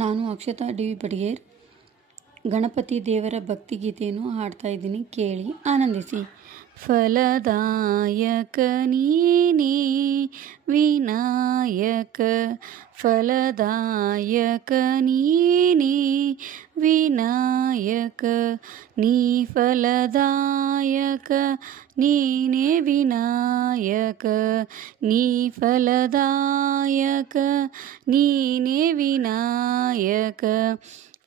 ನಾನು Akshata D V Badiger Ganapati ದೇವರ ಭಕ್ತಿಗೀತೆಯನ್ನು ಹಾಡ್ತಾ ಇದ್ದೀನಿ, ಕೇಳಿ ಆನಂದಿಸಿ. ಫಲದಾಯಕ ನೀನೇ ವಿನಾಯಕ, ಫಲದಾಯಕ ನೀನೇ ವಿನಾಯಕ, ನೀ ಫಲದಾಯಕ ನೀನೇ ವಿನಾಯಕ, ನೀ ಫಲದಾಯಕ ನೀನೇ ವಿನಾಯಕ,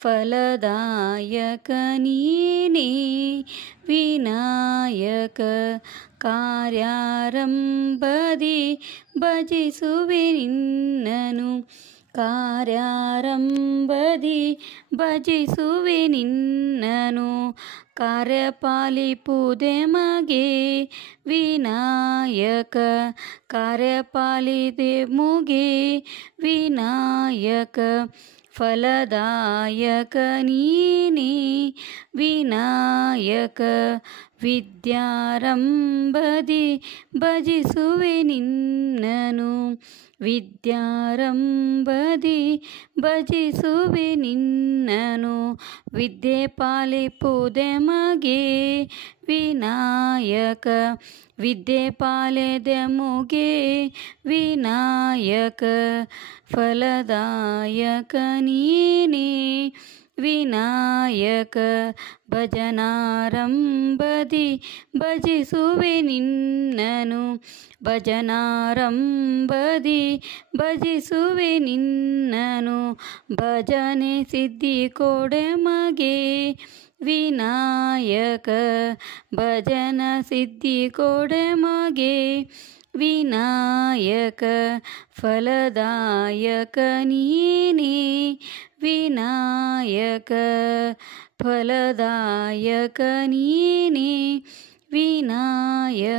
ಫಲದಾಯಕ ನೀನೇ ವಿನಾಯಕ. ಕಾರ್ಯಾರಂಭದಿ ಭಜಿಸುವೆ ನಿನ್ನನು, ಕಾರ್ಯಾರಂಭದಿ ಭಜಿಸುವೆ ನಿನ್ನನು, ಕಾರ್ಯಪಾಲಿಪುದೆ ಮಗೆ ವಿನಾಯಕ, ಕಾರ್ಯಪಾಲಿದೆ ಮುಗೆ ವಿನಾಯಕ, ಫಲದಾಯಕ ನೀನೇ ವಿನಾಯಕ. ವಿದ್ಯಾರಂಭದಿ ಭಜಿಸುವೆ ನಿನ್ನನು, ವಿದ್ಯಾರಂಭದಿ ಭಜಿಸುವೆ ನಿನ್ನನು, ವಿದ್ಯೆ ಪಾಲಿಪುದೆ ಮಗೆ ವಿನಾಯಕ, ವಿದ್ಯೆ ಪಾಲೆದೆ ಮುಗೆ ವಿನಾಯಕ, ಫಲದಾಯಕ ನೀನೇ ವಿನಾಯಕ. ಭಜನಾರಂಭದಿ ಭಜಿಸುವೆ ನಿನ್ನನು, ಭಜನಾರಂಭದಿ ಭಜಿಸುವೆ ನಿನ್ನನು, ಭಜನೆ ಸಿದ್ಧಿ ಕೊಡೆ ಮಗೆ ವಿನಾಯಕ, ಭಜನ ಸಿದ್ಧಿ ಕೊಡೆ ಮಗೆ ವಿನಾಯಕ, ಫಲದಾಯಕ ನೀನೇ ವಿನಾಯಕ, ಫಲದಾಯಕ ನೀನೇ ವಿನಾಯಕ.